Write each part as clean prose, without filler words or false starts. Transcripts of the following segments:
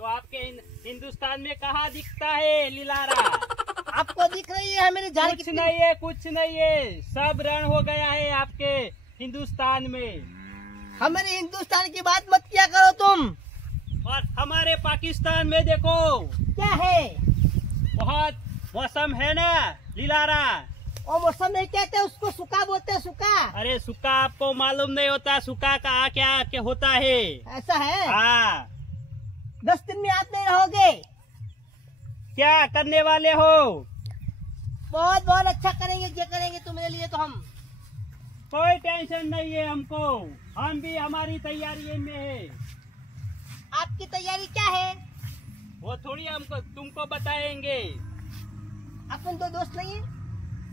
तो आपके हिंदुस्तान में कहाँ दिखता है लीलारा? आपको दिख रही है मेरी जान? कुछ नहीं है, कुछ नहीं है, सब रण हो गया है आपके हिंदुस्तान में। हमारे हिंदुस्तान की बात मत किया करो तुम। और हमारे पाकिस्तान में देखो क्या है? बहुत मौसम है ना लीलारा। वो मौसम नहीं कहते, उसको सूखा बोलते हैं, सूखा। अरे सूखा आपको मालूम नहीं होता, सूखा का क्या होता है? ऐसा है? हाँ। 10 दिन में आप नहीं रहोगे। क्या करने वाले हो? बहुत बहुत अच्छा करेंगे, ये करेंगे तुम्हारे लिए तो हम। कोई टेंशन नहीं है हमको, हम भी हमारी तैयारी में है। आपकी तैयारी क्या है? वो थोड़ी हमको तुमको बताएंगे। अपन तो दोस्त नहीं है?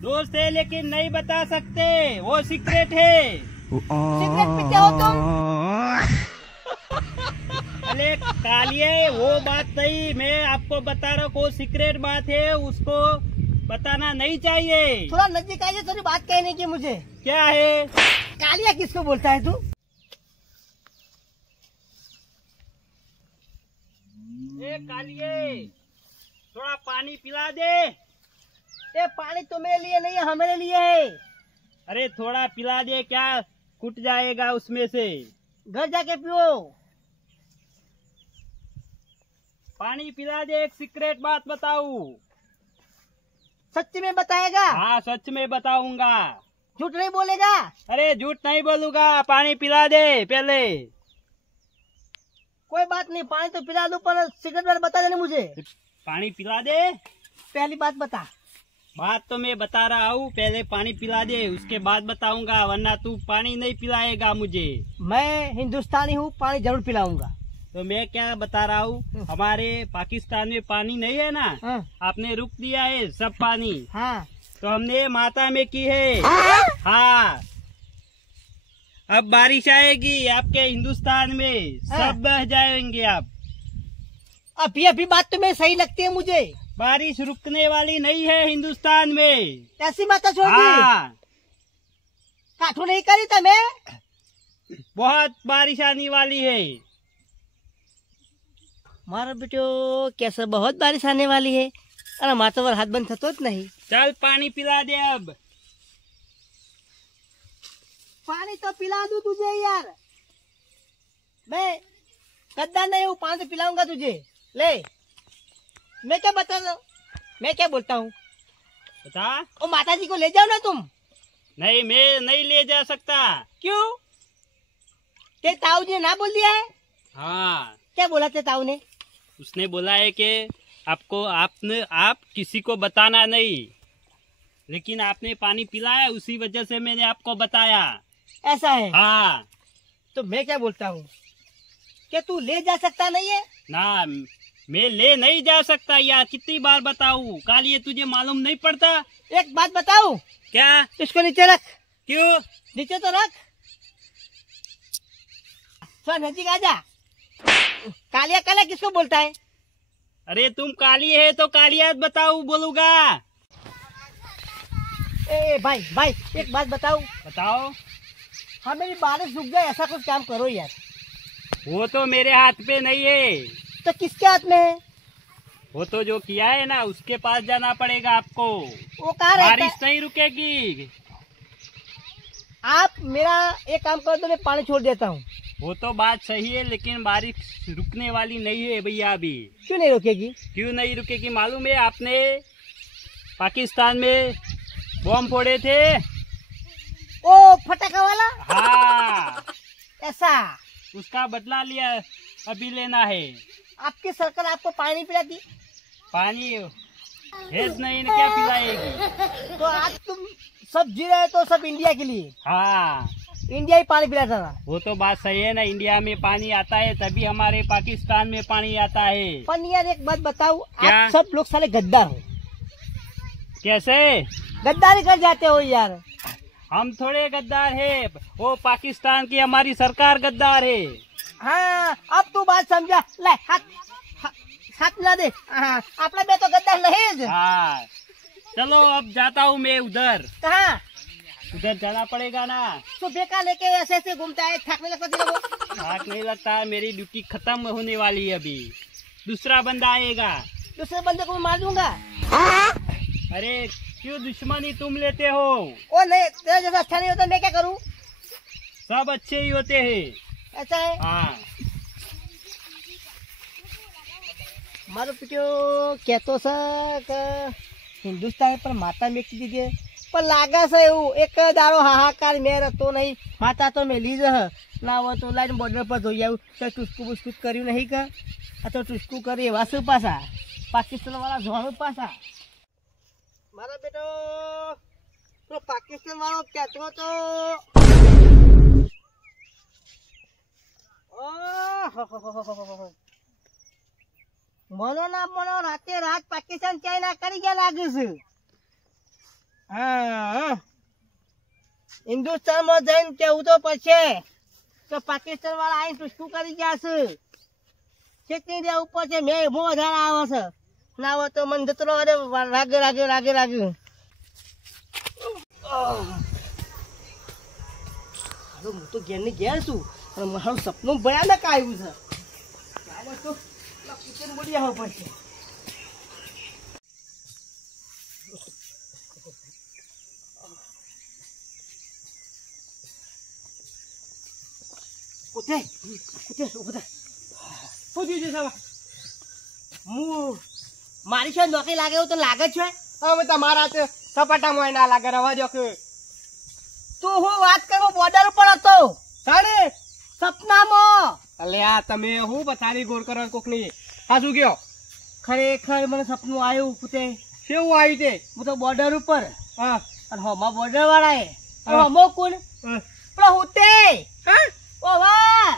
दोस्त है लेकिन नहीं बता सकते, वो सीक्रेट है। सिगरेट पीते हो तुम? अरे कालिए वो बात नहीं, मैं आपको बता रहा हूँ, वो सीक्रेट बात है, उसको बताना नहीं चाहिए। थोड़ा नजदीक आइए, थोड़ी बात कहने की मुझे। क्या है? कालिया किसको बोलता है तू? ए कालिए, थोड़ा पानी पिला दे। ये पानी तुम्हारे लिए नहीं है, हमारे लिए है। अरे थोड़ा पिला दे, क्या कुट जाएगा उसमें से। घर जाके पियो। पानी पिला दे, एक सीक्रेट बात बताऊं। सच्ची में बताएगा? हाँ सच में बताऊंगा, झूठ नहीं बोलेगा? अरे झूठ नहीं बोलूंगा, पानी पिला दे पहले। कोई बात नहीं, पानी तो पिला दूं, पर सिगरेट वाला बता देना मुझे। पानी पिला दे। पहली बात बता। बात तो मैं बता रहा हूँ, पहले पानी पिला दे, उसके बाद बताऊंगा, वरना तू पानी नहीं पिलाएगा मुझे। मैं हिंदुस्तानी हूँ, पानी जरूर पिलाऊंगा। तो मैं क्या बता रहा हूँ, हमारे पाकिस्तान में पानी नहीं है ना, हाँ। आपने रुक दिया है सब पानी। हाँ। तो हमने माता में की है। हाँ, अब बारिश आएगी आपके हिंदुस्तान में, सब बह जाएंगे आप। अभी बात तो मैं सही लगती है मुझे। बारिश रुकने वाली नहीं है हिंदुस्तान में। ऐसी बात छोड़ दी। हाँ, काठू नहीं करी था मैं। बहुत बारिश आने वाली है। मारा बेटो, कैसे बहुत बारिश आने वाली है। अरे माता हाथ बंद थतो नहीं। चल पानी पिला दे अब। पानी तो पिला दूं तुझे यार, मैं गद्दार नहीं हूँ, पानी तो पिलाऊंगा तुझे। ले, मैं क्या बता रहा हूँ, मैं क्या बोलता हूँ? बता। ओ माता जी को ले जाओ ना तुम। नहीं, मैं नहीं ले जा सकता। क्यों? ते ताऊ जी ने ना बोल दिया है? हाँ। क्या बोला ते ताऊ ने? उसने बोला है कि आप किसी को बताना नहीं, लेकिन आपने पानी पिलाया, उसी वजह से मैंने आपको बताया। ऐसा है? हाँ। तो मैं क्या बोलता हूँ, क्या तू ले जा सकता नहीं है? ना, मैं ले नहीं जा सकता यार, कितनी बार बताऊं, कालिए तुझे मालूम नहीं पड़ता? एक बात बताऊं? क्या? इसको नीचे रख। क्यों? नीचे तो रख, थोड़ा नजदीक आ जा। कालिया कालिया किसको बोलता है? अरे तुम काली है तो कालिया बताऊ बोलूंगा। ए भाई भाई, एक बात बताओ। बताओ। हाँ, मेरी बारिश रुक जाए, ऐसा कुछ काम करो यार। वो तो मेरे हाथ पे नहीं है। तो किसके हाथ में है? वो तो जो किया है ना, उसके पास जाना पड़ेगा आपको। वो कहाँ रहता है? बारिश नहीं रुकेगी। आप मेरा एक काम करो तो मैं पानी छोड़ देता हूँ। वो तो बात सही है, लेकिन बारिश रुकने वाली नहीं है भैया अभी। क्यों नहीं रुकेगी? क्यों नहीं रुकेगी मालूम है? आपने पाकिस्तान में बॉम्ब फोड़े थे। ओ फटाका वाला? हाँ। ऐसा? उसका बदला लिया, अभी लेना है। आपकी सरकार आपको पानी पिलाती? पानी हेज नहीं न क्या पिलाएगी? तो आज तुम सब जी रहे तो सब इंडिया के लिए। हाँ, इंडिया ही पानी पिलाता था। वो तो बात सही है ना, इंडिया में पानी आता है तभी हमारे पाकिस्तान में पानी आता है। पर यार एक बात बताओ, क्या? आप सब लोग साले गद्दार हो। कैसे? गद्दारी कर जाते हो यार। हम थोड़े गद्दार है, वो पाकिस्तान की हमारी सरकार गद्दार है। हाँ, अब तू बात समझा। ले हाथ मिला दे। हाँ, अपना मैं तो गद्दार नहीं। हाँ, चलो अब जाता हूँ मैं उधर। कहाँ? उधर जाना पड़ेगा ना। तो बेकार लेके ऐसे ऐसे घूमता है, थकने लगता है वो। थाक नहीं लगता, मेरी ड्यूटी खत्म होने वाली है अभी। दूसरा बंदा आएगा। दूसरे बंदे को मैं मार दूंगा। अरे क्यों दुश्मनी तुम लेते हो? ओ नहीं, तेरा जैसा अच्छा नहीं होता मैं क्या करूं? सब अच्छे ही होते हैं। ऐसा है? हाँ। મારો પીટ્યો કહેતો છે કે હિન્દુસ્તાન પર માતા મેકી દીધી, પણ લાગે છે એવું એક દાડો હાહાકાર મેર હતો નહીં, માતા તો મેલી જ ના હોય તો લાઈન બોર્ડર પર જોઈ આવું તો ટુસકું બુસકું કર્યું નહીં કે આ તો ટુસકું કરી એવા શું પાછા પાકિસ્તાન વાળા જોવાનું પાછા. મારા બેટો તો પાકિસ્તાન વાળો કહેતો તો મનો ના મનો રાતે રાત પાકિસ્તાન ક્યાંય ના કરી ગયા લાગે છે. હા, હિન્દુસ્તાન માં જઈને કેવું તો પછી તો પાકિસ્તાન વાળા આઈને ટુસકું કરી ગયા છે. કેટલી દે ઉપર છે મેં મો વધારે આવે છે ના હોય તો મને જતો અરે રાગે રાગે રાગે રાગે. હું તો ઘેર ની ઘેર છું અને મારું સપનું ભયાનક આવ્યું છે. તો કિચન બોલી આવો પડશે. ઉઠે ઉઠે ઉઠે પૂછી છે સાહેબ હું મારી છે નોકરી લાગે એવું તો લાગે છે. હવે તમારા સપાટામાં ના લાગે રવા દો કે તું હું વાત કરું બોર્ડર ઉપર હતો સાડે સપનામાં. અલે આ તમે હું બતારી ગોર કરો કોક ની હા શું કયો ખરેખર મને સપનું આવ્યું પૂતે કેવું આવ્યું તે હું તો બોર્ડર ઉપર હા અને હોમાં બોર્ડર વાળા હા. હોમો કોણ પેલો હુતે હા ઓ વાહ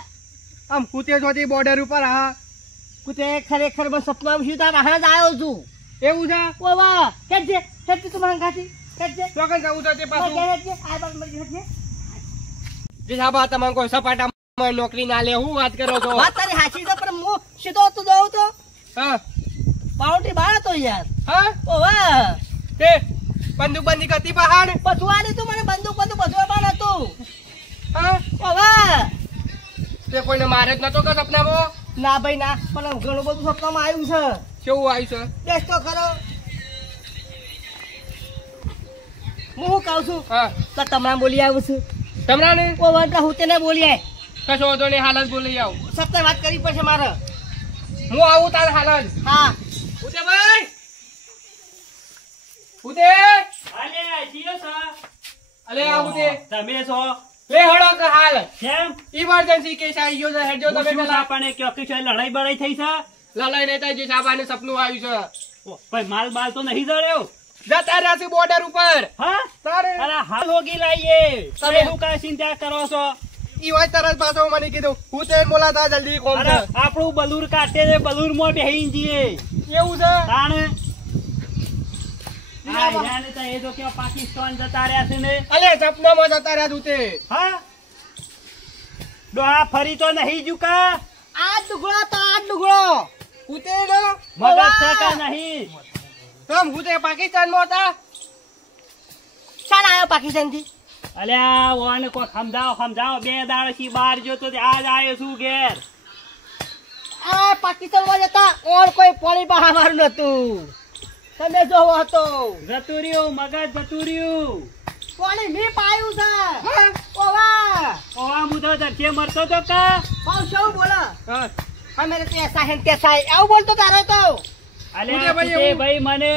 આમ કુતે જોતી બોર્ડર ઉપર હા પૂતે ખરેખર મને સપનામાં શું તારા હાથ આવ્યો છું. એવું છે ઓ વાહ કેજે કેજે તું મને ગાતી કેજે ચોકન જવું તો તે પાછું કેજે આ બાર મરી જશે. જે સાબા તમને કોઈ સપાટામાં નોકરી ના લે હું વાત કરો છો વાત તારી હાચી છે પણ હું સીધો તું દઉં તો હા બાઉન્ડ્રી બહાર હતો યાર. હા ઓ વાહ તે બંદૂક બંદી કરતી પહાડ પથવાડી તું મને બંદૂક બધું પણ હતું. હા ઓ વાહ તે કોઈને મારે જ નતો કે સપનામાં ના ભાઈ ના પણ ઘણું બધું સપનામાં આવ્યું છે. કેવું આવ્યું છે બેસ તો ખરો હું શું કહું છું હા તો તમને બોલી આવું છું. તમરાને ઓ વાંટા હું તેને બોલીએ કશો વાંધો નહીં હાલત બોલી આવું સત્ય વાત કરવી પડશે મારે. હું આવું તાર હાલત હા ઉદે ભાઈ ઉદે અલે જીઓ સર. અલે આ ઉદે તમે છો લે હડો કે હાલ કેમ? ઇમરજન્સી કેસ આવી ગયો છે હેડજો તમે શું પેલા આપણને કયો કે છે લડાઈ બડાઈ થઈ છે? લલાઈ નેતા જે સાબાને સપનું આવ્યું છે ઓ, ભાઈ માલ બાલ તો નહીં જડ્યો? જતા રહ્યા છે બોર્ડર ઉપર હા તારે અરે હાલ હોગી લાવીએ તમે- તમે શું કાંઈ ચિંતા કરો છો? ઈ વાત તરત પાછો મને કીધું હું તે મોલા તા જલ્દી કોમ અરે છે આપણું બલૂર કાઢે ને બલૂર માં બેહીને જઈએ એવું છે તાણ હા યાને તો એ તો કે પાકિસ્તાન જતા રહ્યા છે ને. અલે સપનામાં જતા રહ્યા તું તે હા ડોહા ફરી તો નહીં જુકા આ ડુગળો તો આ ડુગળો હું તે નો મગજ છે કે નહીં? તમ હું તે પાકિસ્તાનમાં હતા શાન આવ્યો પાકિસ્તાન થી. અલ્યા ઓને કો સમજાવો બે દાડથી બહાર જોતો તે આજ આવ્યો છું ઘેર. આ પાકિસ્તાન માં જતા ઓર કોઈ પાણી બહારવાનું નતું તમે જોવો હતો જતું રહ્યું મગજ જતું રહ્યું. પાણી મી પાયું છે. હા ઓ વાહ ઓવા મુદો ધરતી મરતો તો કા પાઉ શું બોલો હા અમે તો એસા હે તેસા હે આવું બોલતો તારો તો. અલ્યા ભાઈ કુતે એવું? ભાઈ મને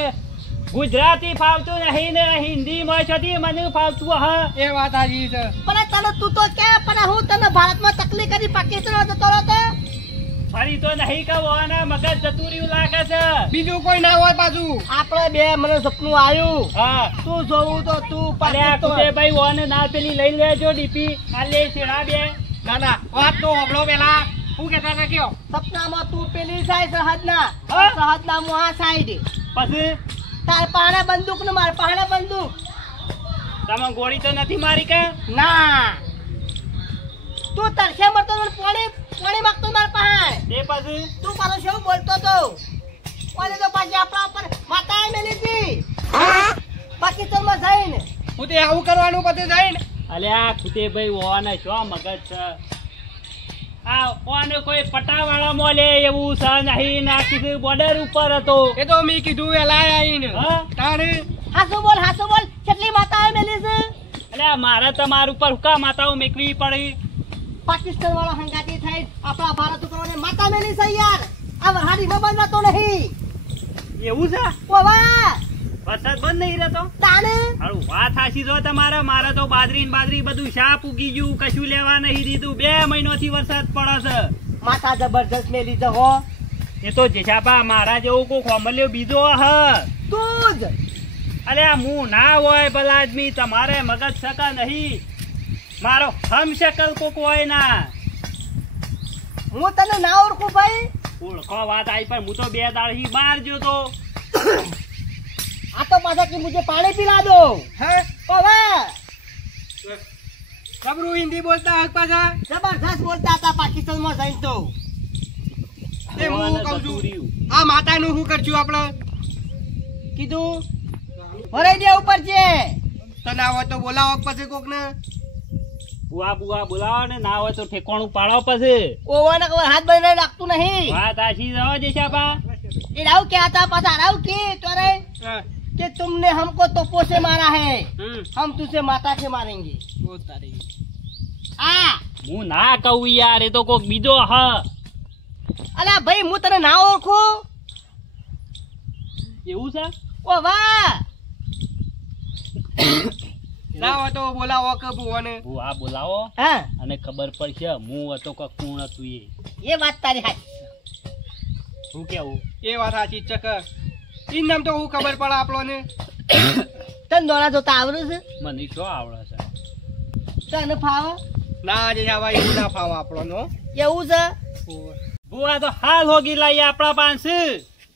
ગુજરાતી ફાવતું નહીં ને હિન્દી માં છતી મને ફાવતું હા. એ વાત હાજી છે પણ તને તું તો કે પણ હું તને ભારતમાં તકલીફ કરી પાકિસ્તાન જતો રહ્યો. ફરી તો નહીં કહો ઓના મગજ જતું રહ્યું લાગે છે. બીજું કોઈ ના હોય પાછું આપણે બે મને સપનું આવ્યું હા તું જોવું તો તું અલ્યા કુતે પાકિસ્તાન ભાઈ ઓને ના પેલી લઈ લેજો ડીપી આ લે છેડા બે. ના ના વાત તો હબળો પેલા હું કેતા હતા કયો સપનામાં તું પેલી સાઈડ સરહદના હા? સરહદના હું આ સાઈડ પછી તાર પાણે બંદૂક ને માર પાણે બંદૂક તમે ગોળી તો નથી મારી કે? ના તું તરસે મરતો મને પાણી પાણી માંગતો માર પાસે તે પછી તું પાછો શું બોલતો તો ઓલે તો પાછી આપણા ઉપર માતા મેલી હતી પાકિસ્તાનમાં જઈને હું તે આવું કરવાનું બધું જાય ને અલ્યા કુતે ભાઈ ઓને શું મગજ છે? આ ઓને કોઈ પટાવાળા મોલે એવું છે નહીં ના કીધું બોર્ડર ઉપર હતો એ તો મેં કીધું વેલા આવીને હા તારે હાસુ બોલ કેટલી માતાએ મેલી છે એટલે મારે તમારા ઉપર હુકા માતાઓ મેકવી પડી પાકિસ્તાન વાળો હંગાતી થઈ આપણા ભારત ઉપર માતા મેલી છે યાર આ વરહાડીમાં બંધ રહેતો નહીં એવું છે ઓવા વરસાદ બંધ નહીં રહેતો તાને હારું વાત હાચી જો તમારે મારે તો બાજરી ને બાજરી બધું શાપ ઉગી ગયું કશું લેવા નહીં દીધું 2 મહિનોથી વરસાદ પડે છે માતા જબરજસ્ત મેલી છે હો એ તો જેસાબા મારા જેવું કોઈ ખોમલ્યો બીજો હ તું જ અરે હું ના હોય ભલા આદમી તમારે મગજ સકા નહીં મારો હમ શકલ કોક હોય ના હું તને ના ઓળખું ભાઈ ઓળખો વાત આવી પણ હું તો 2 દાડથી બહાર ગયો તો આ તો પાછા કે મુझे પાણી પીલા દો હે ઓવા ખબરું હિન્દી બોલતા હક પાછા જબરજસ્ત બોલતા હતા પાકિસ્તાનમાં જઈને તો એ હું કહું છું આ માતાનું શું કરશું આપણે કીધું ભરાઈ દે ઉપર છે તને આવે તો બોલાવો પછી કોક ને બુઆ બુઆ બોલાવો ને ના હોય તો ઠેકોણું પાડો પછી ઓવાને કોઈ હાથ બંધ રાખતું નહીં વાત આશી રહો જેસાબા એ રાવ क्या था पता राव की तोरे હા कि तुमने हमको तोपों से मारा है હમ हम तुझे माता से मारेंगे ઓ તારી आ હું ના કહું યાર એ તો કોક બીજો હ अला भाई मु तने ना ओळखू એવું છે ओ वाह ના હોય તો બોલાવો કે ભુવાને બુઆ બોલાવો हाँ અને ખબર પડશે હું હતો કે કોણ હતું ये बात तारी है શું કેવું એ વાત સાચી છે કે ઈ નામ તો હું ખબર પડે આપણને तन दोना जोता आवरू છે મને શું આવડે છે તને ફાવ ના જે ભાઈ એવું ના ફાવ આપણનો એવું છે બુઆ તો હાલ હોગી લાવી આપણા પાસે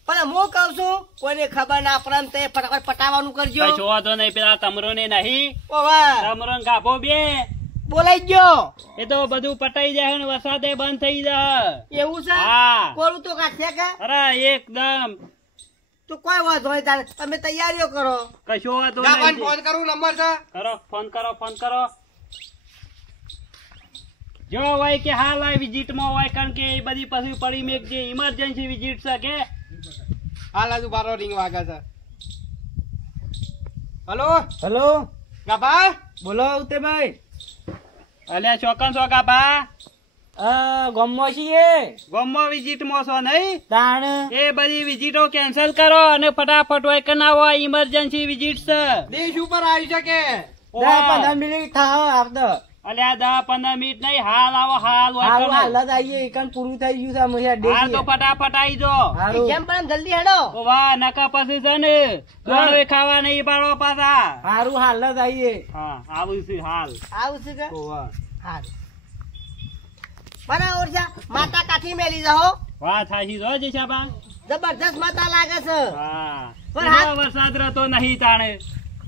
પણ હું કહું છું કોઈને ખબર ના પડે ને તે ફટાફટ પટાવાનું કરજો કશો વાંધો નહીં પેલા તમરો ને નહીં ઓ વાહ તમરો ને ગાભો બે બોલાઈ ગયો એ તો બધું પટાઈ જાય ને વરસાદે બંધ થઈ જાય એવું છે હા કોરું તો કાઢશે કે અરે એકદમ તો કોઈ વાંધો હોય તારે તમે તૈયારીઓ કરો કશો વાંધો ના નહીં ફોન કરું નંબર છે કરો ફોન કરો જો હોય કે હાલ આ વિઝિટ માં હોય કારણ કે એ બધી પછી પડી મેક જે ઇમરજન્સી વિઝિટ છે કે હાલ આજુ બારો રિંગ વાગે છે હલો હેલો ગાભા બોલો ઉતેભાઈ અલ્યા ચોકન ચોકા બા ગમો છીએ ગોમો વિઝિટ માં છો નહીં તાણ એ બધી વિઝિટો કેન્સલ કરો અને ફટાફટ હોય કે ના હોય ઇમરજન્સી વિઝિટ છે દેશ ઉપર આવી શકે 10-15 મિનિટ થાવ આવતો અલ્યા 10-15 મિનિટ નહીં હાલ આવો હાલ હોય હારું કને. હાલત આવીએ એકન પૂરું થઈ ગયું છે અમે હાલ તો ફટાફટ આવી જો હારું કેમ પણ જલ્દી હેડો ઓ વાહ નકા પછી છે ને દોડવે ખાવા નહીં પાડો પાછા હારું હાલત આવીએ હા આવું છે હાલ આવું છે કે ઓવા હારું બરાબર છે માતા કાઠી મેલી જાઓ વાત સાચી જો જેસાબા જબરજસ્ત માતા લાગે છે હા પણ હાથ- એનો વરસાદ રહેતો નહીં તાણે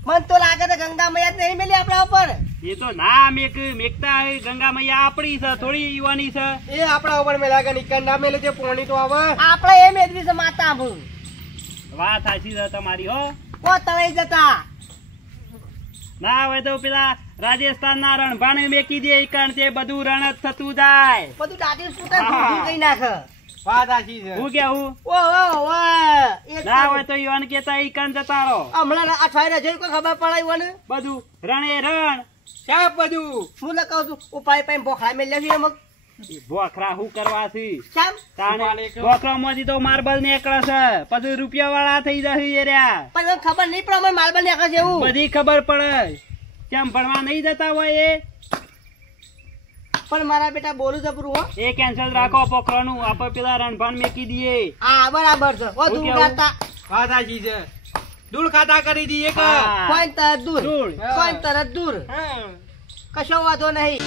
મન તો લાગે છે ગંગા મૈયા નહીં મેલી આપણા ઉપર એ તો ના મેકતા હોય ગંગા મૈયા આપણી છે થોડી યુવાની છે એ આપણા ઉપર મેલા કે નિકન ના મેલે છે પોણી તો આવે આપણે એ મેળવી છે માતા હું વાત સાચી છે તમારી હો કો તળાઈ જતા ના હોય તો પેલા રાજસ્થાન ના રણભાને મેકી દે કારણ તે બધું રણ જ થતું જાય બધું દાદી ફૂટે ફૂટી કઈ નાખે વાત સાચી છે હું કેવું ઓ એક ના હોય તો યુવાન કેતા ઈ કાન જતા રહો હમણાં અઠવાડિયા જોઈ કોઈ ખબર પડાય ને બધું રણે રણ સાહેબ બધું હું લખાવ છું ઉપાય પાઈ બોખડા મેલ્યા છે એમ ભોખરા શું કરવા છે કેમ તાણે ભોખરા માંથી તો માર્બલ નીકળે છે પછી રૂપિયા વાળા થઈ જશે એ રહ્યા પણ મને ખબર નહીં પડે અમે માલબા નાખે છે એવું બધી ખબર પડે કેમ ભણવા નહીં જતા હોય એ પણ મારા બેટા બોલું જબરું હો એ કેન્સલ રાખો પોખરાનું આપણે પેલા રણભાન મેકી દઈએ હા બરાબર છે ઓ શું દૂર કેવું? ગાતા વાત સાચી છે ધૂળ ખાતા કરી દઈએ કે હા. કોઈ તરત દૂર ધૂળ. કોઈ તરત દૂર હા. કશો વાંધો નહીં